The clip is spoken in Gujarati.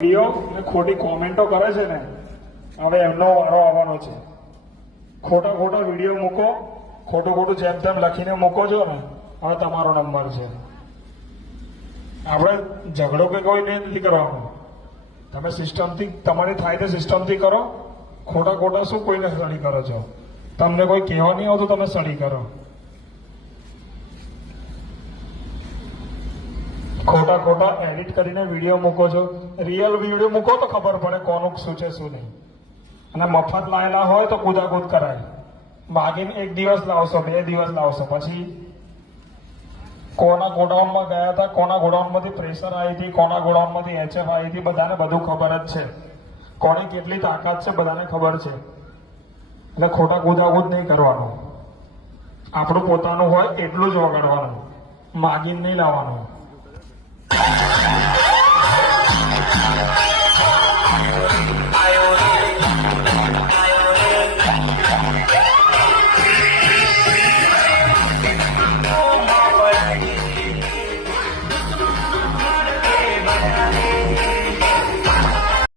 વિડીયો ને ખોટી કોમેન્ટો કરે છે ને, હવે એમનો વારો આવવાનો છે. ખોટા ખોટા વિડીયો મૂકો, ખોટું ખોટું જેમ તેમ લખીને મૂકો છો ને, હવે તમારો નંબર છે. આપણે ઝઘડો કે કોઈ નથી કરવાનો. તમે સિસ્ટમથી તમારી થાય તે સિસ્ટમથી કરો. ખોટા ખોટા શું કોઈને સ્ટડી કરો છો? તમને કોઈ કહેવા નહીં આવતું, તમે સ્ટડી કરો. ખોટા ખોટા એડિટ કરીને વિડીયો મૂકો છો. રિયલ વિડીયો મૂકો તો ખબર પડે કોનું શું છે શું નહીં. અને મફત લાયેલા હોય તો કુદાકુદ કરાય. ભાગીને એક દિવસ લાવશો, 2 દિવસ લાવશો, પછી કોના ગોડાઉનમાં ગયા હતા, કોના ગોડાઉનમાંથી પ્રેશર આવી હતી, કોના ગોડાઉનમાંથી HF આવી હતી, બધાને બધું ખબર જ છે. કોની કેટલી તાકાત છે બધાને ખબર છે. એટલે ખોટા કુદાકુદ નહીં કરવાનું. આપણું પોતાનું હોય એટલું જ વગાડવાનું, માગીને નહીં લાવવાનું.